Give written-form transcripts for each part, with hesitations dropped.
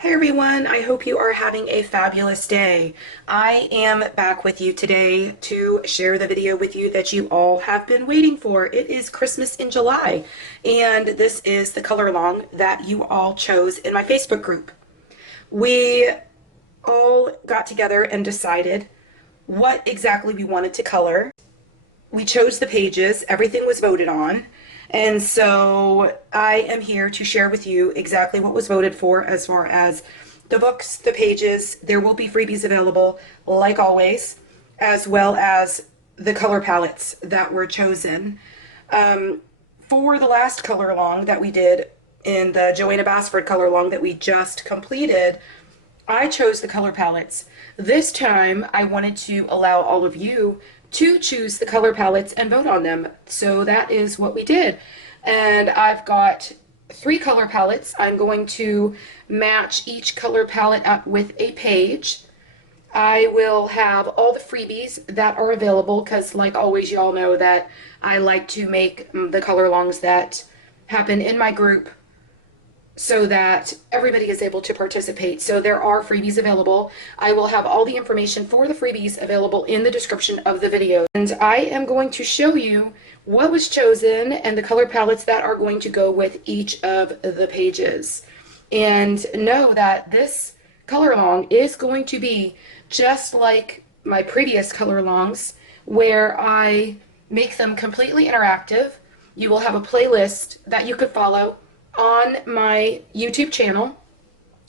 Hey everyone, I hope you are having a fabulous day. I am back with you today to share the video with you that you all have been waiting for. It is Christmas in July, and this is the color along that you all chose in my Facebook group. We all got together and decided what exactly we wanted to color. We chose the pages, everything was voted on. And so I am here to share with you exactly what was voted for as far as the books, the pages. There will be freebies available, like always, as well as the color palettes that were chosen. For the last color along that we did in the Joanna Basford color along that we just completed, I chose the color palettes. This time I wanted to allow all of you to choose the color palettes and vote on them. So that is what we did. And I've got 3 color palettes. I'm going to match each color palette up with a page. I will have all the freebies that are available because, like always, you all know that I like to make the color alongs that happen in my group so that everybody is able to participate. So there are freebies available. I will have all the information for the freebies available in the description of the video. And I am going to show you what was chosen and the color palettes that are going to go with each of the pages. And know that this color along is going to be just like my previous color alongs, where I make them completely interactive. You will have a playlist that you could follow on my YouTube channel,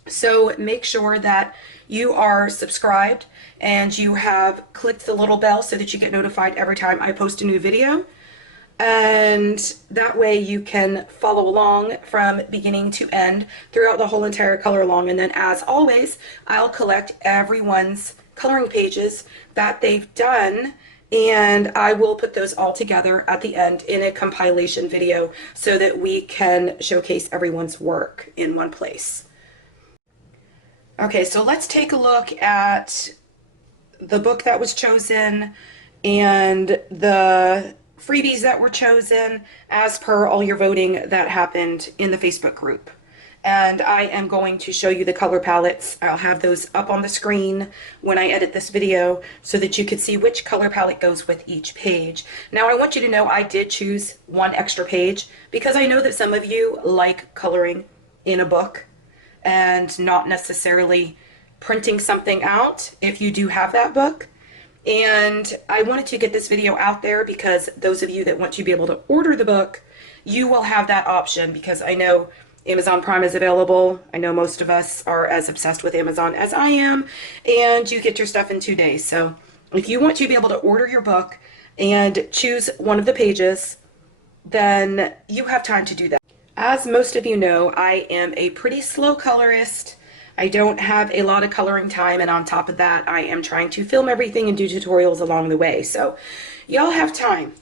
so make sure that you are subscribed and you have clicked the little bell so that you get notified every time I post a new video, and that way you can follow along from beginning to end throughout the whole entire color along. And then, as always, I'll collect everyone's coloring pages that they've done, and I will put those all together at the end in a compilation video so that we can showcase everyone's work in one place. Okay, so let's take a look at the book that was chosen and the freebies that were chosen as per all your voting that happened in the Facebook group. And I am going to show you the color palettes. I'll have those up on the screen when I edit this video so that you can see which color palette goes with each page. Now, I want you to know I did choose 1 extra page because I know that some of you like coloring in a book and not necessarily printing something out if you do have that book. And I wanted to get this video out there because those of you that want to be able to order the book, you will have that option, because I know Amazon Prime is available. I know most of us are as obsessed with Amazon as I am, and you get your stuff in 2 days. So if you want to be able to order your book and choose one of the pages, then you have time to do that. As most of you know, I am a pretty slow colorist. I don't have a lot of coloring time, and on top of that, I am trying to film everything and do tutorials along the way. So y'all have time.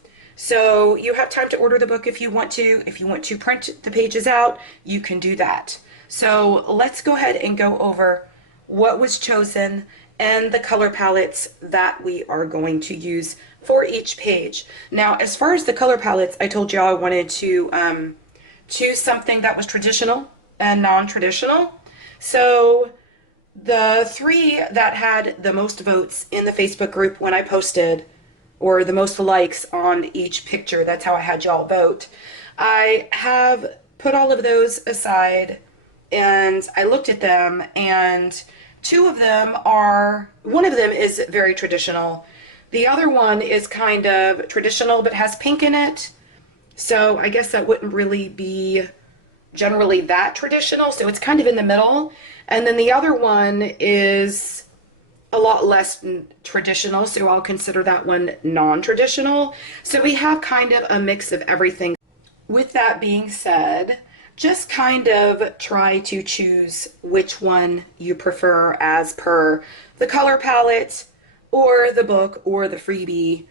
So you have time to order the book if you want to. If you want to print the pages out, you can do that. So let's go ahead and go over what was chosen and the color palettes that we are going to use for each page. Now, as far as the color palettes, I told y'all I wanted to choose something that was traditional and non-traditional. So the 3 that had the most votes in the Facebook group when I posted, or the most likes on each picture, that's how I had y'all vote, I have put all of those aside and I looked at them, and 2 of them are, one of them is very traditional. The other one is kind of traditional but has pink in it. So I guess that wouldn't really be generally that traditional. So it's kind of in the middle. And then the other one is a lot less traditional, so I'll consider that one non-traditional. So we have kind of a mix of everything. With that being said, just kind of try to choose which one you prefer as per the color palette or the book or the freebie,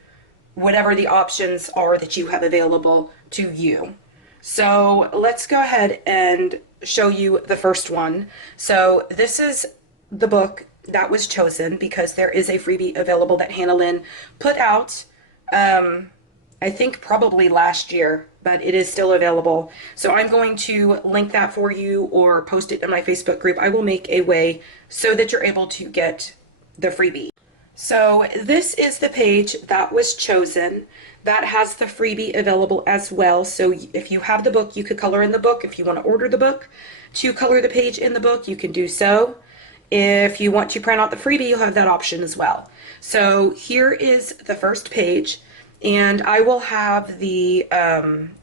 whatever the options are that you have available to you. So let's go ahead and show you the first one. So this is the book that was chosen because there is a freebie available that Hannah Lynn put out, I think probably last year, but it is still available. So I'm going to link that for you or post it in my Facebook group. I will make a way so that you're able to get the freebie. So this is the page that was chosen. That has the freebie available as well. So if you have the book, you could color in the book. If you want to order the book to color the page in the book, you can do so. If you want to print out the freebie, you'll have that option as well. So here is the first page, and I will have the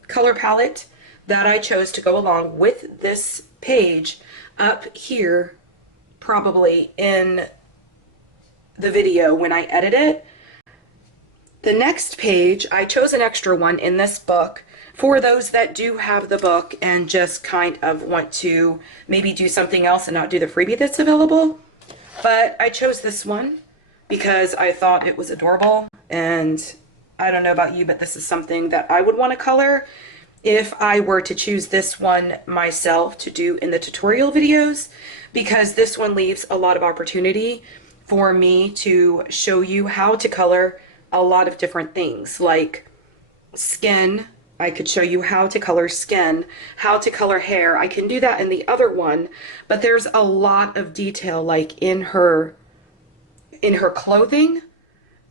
color palette that I chose to go along with this page up here, probably in the video when I edit it. The next page, I chose an extra one in this book for those that do have the book and just kind of want to maybe do something else and not do the freebie that's available. But I chose this one because I thought it was adorable, and I don't know about you, but this is something that I would want to color if I were to choose this one myself to do in the tutorial videos, because this one leaves a lot of opportunity for me to show you how to color a lot of different things, like skin. I could show you how to color skin, how to color hair. I can do that in the other one, but there's a lot of detail like in her clothing,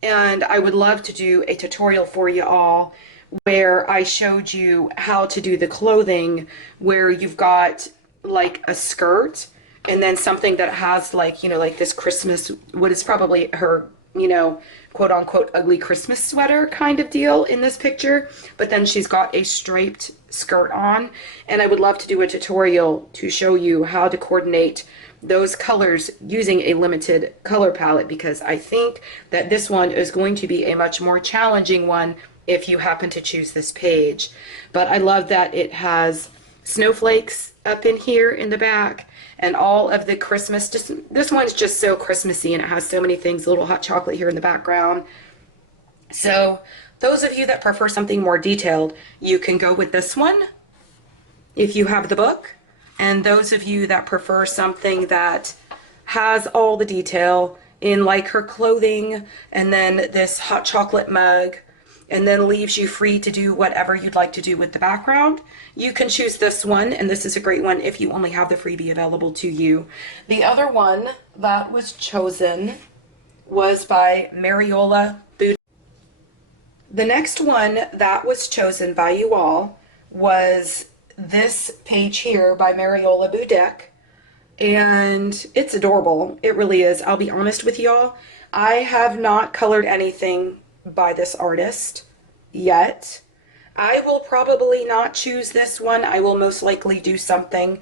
and I would love to do a tutorial for you all where I showed you how to do the clothing, where you've got like a skirt and then something that has like, you know, like this Christmas, what is probably her, you know, quote unquote ugly Christmas sweater kind of deal in this picture, but then she's got a striped skirt on, and I would love to do a tutorial to show you how to coordinate those colors using a limited color palette, because I think that this one is going to be a much more challenging one if you happen to choose this page. But I love that it has snowflakes up in here in the back and all of the Christmas. Just this one's just so Christmassy, and it has so many things, a little hot chocolate here in the background. So those of you that prefer something more detailed, you can go with this one if you have the book. And those of you that prefer something that has all the detail in like her clothing and then this hot chocolate mug, and then leaves you free to do whatever you'd like to do with the background, you can choose this one, and this is a great one if you only have the freebie available to you. The other one that was chosen was by Mariola Boudet. The next one that was chosen by you all was this page here by Mariola Boudet, and it's adorable. It really is. I'll be honest with y'all, I have not colored anything by this artist yet. I will probably not choose this one. I will most likely do something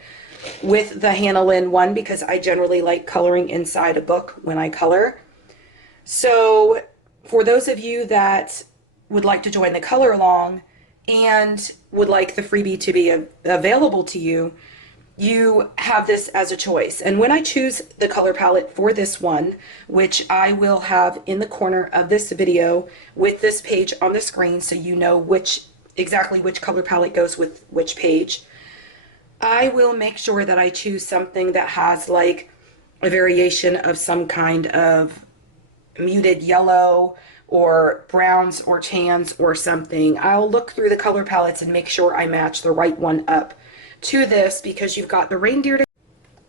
with the Hannah Lynn one because I generally like coloring inside a book when I color. So for those of you that would like to join the color along and would like the freebie to be available to you, you have this as a choice. And when I choose the color palette for this one, which I will have in the corner of this video with this page on the screen so you know exactly which color palette goes with which page, I will make sure that I choose something that has like a variation of some kind of muted yellow or browns or tans or something. I'll look through the color palettes and make sure I match the right one up to this, because you've got the reindeer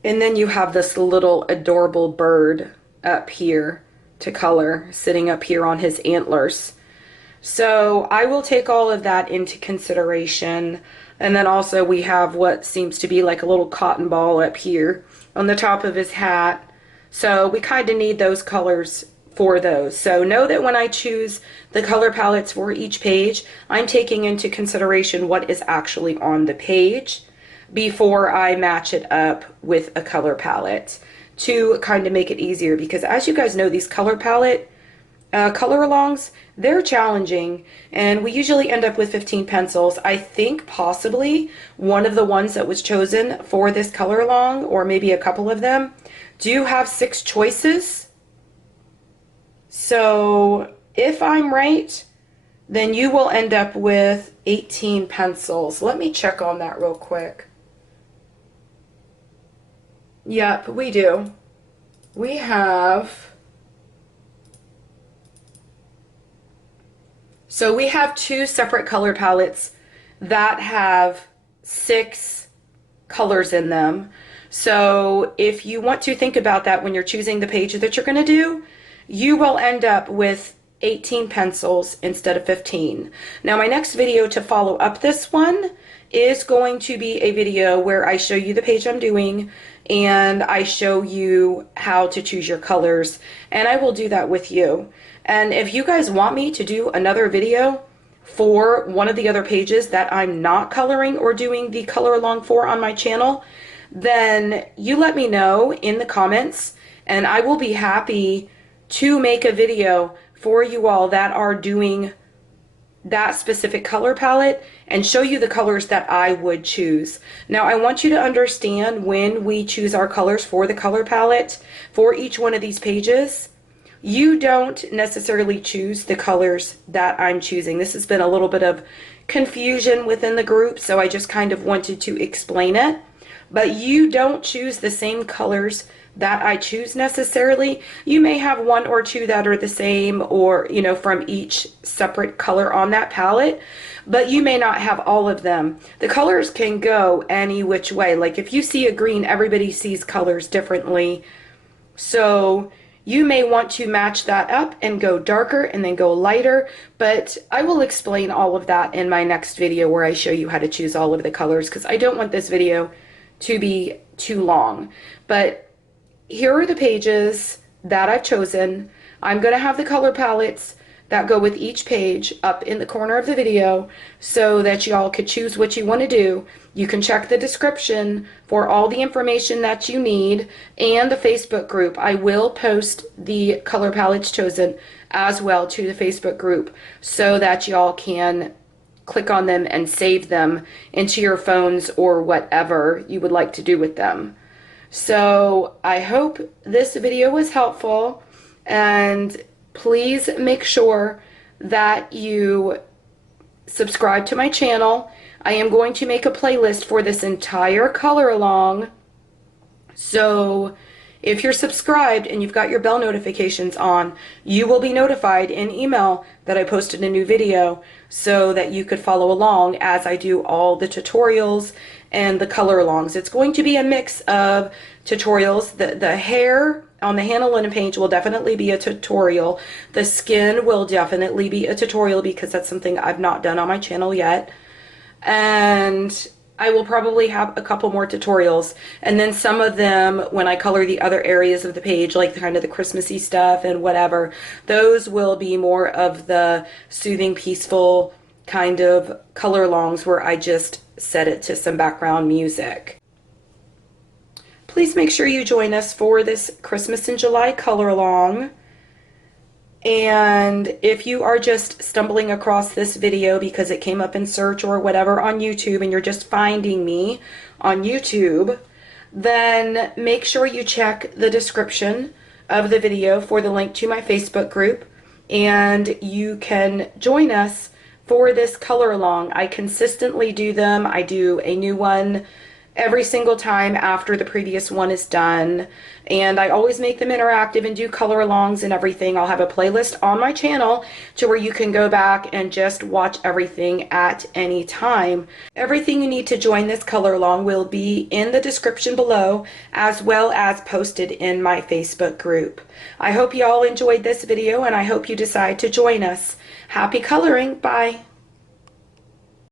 and then you have this little adorable bird up here to color, sitting up here on his antlers. So I will take all of that into consideration. And then also we have what seems to be like a little cotton ball up here on the top of his hat. So we kind of need those colors for those. So know that when I choose the color palettes for each page, I'm taking into consideration what is actually on the page before I match it up with a color palette to kind of make it easier, because as you guys know, these color palette color alongs, they're challenging, and we usually end up with 15 pencils. I think possibly one of the ones that was chosen for this color along, or maybe a couple of them, do have 6 choices. So if I'm right, then you will end up with 18 pencils. Let me check on that real quick. Yep, we do. We have... So we have 2 separate color palettes that have 6 colors in them. So if you want to think about that when you're choosing the page that you're going to do, you will end up with 18 pencils instead of 15. Now my next video to follow up this one is going to be a video where I show you the page I'm doing and I show you how to choose your colors, and I will do that with you. And if you guys want me to do another video for one of the other pages that I'm not coloring or doing the color along for on my channel, then you let me know in the comments and I will be happy to make a video for you all that are doing that specific color palette and show you the colors that I would choose. Now I want you to understand, when we choose our colors for the color palette for each one of these pages, you don't necessarily choose the colors that I'm choosing. This has been a little bit of confusion within the group, so I just kind of wanted to explain it. But you don't choose the same colors that I choose necessarily. You may have 1 or 2 that are the same, or you know, from each separate color on that palette, but you may not have all of them. The colors can go any which way. Like if you see a green, everybody sees colors differently. So you may want to match that up and go darker and then go lighter, but I will explain all of that in my next video where I show you how to choose all of the colors, because I don't want this video to be too long. But here are the pages that I've chosen. I'm going to have the color palettes that go with each page up in the corner of the video so that y'all could choose what you want to do. You can check the description for all the information that you need, and the Facebook group. I will post the color palettes chosen as well to the Facebook group so that y'all can click on them and save them into your phones or whatever you would like to do with them. So I hope this video was helpful, and please make sure that you subscribe to my channel. I am going to make a playlist for this entire color along, so if you're subscribed and you've got your bell notifications on, you will be notified in email that I posted a new video so that you could follow along as I do all the tutorials and the color alongs. It's going to be a mix of tutorials. The hair on the Hannah Linen page will definitely be a tutorial. The skin will definitely be a tutorial because that's something I've not done on my channel yet. And I will probably have a couple more tutorials, and then some of them when I color the other areas of the page, like kind of the Christmassy stuff and whatever, those will be more of the soothing, peaceful kind of color alongs where I just set it to some background music. Please make sure you join us for this Christmas in July color along. And if you are just stumbling across this video because it came up in search or whatever on YouTube and you're just finding me on YouTube, then make sure you check the description of the video for the link to my Facebook group, and you can join us for this color along. I consistently do them. I do a new one every single time after the previous one is done, and I always make them interactive and do color alongs and everything. I'll have a playlist on my channel to where you can go back and just watch everything at any time. Everything you need to join this color along will be in the description below, as well as posted in my Facebook group. I hope you all enjoyed this video, and I hope you decide to join us. Happy coloring. Bye.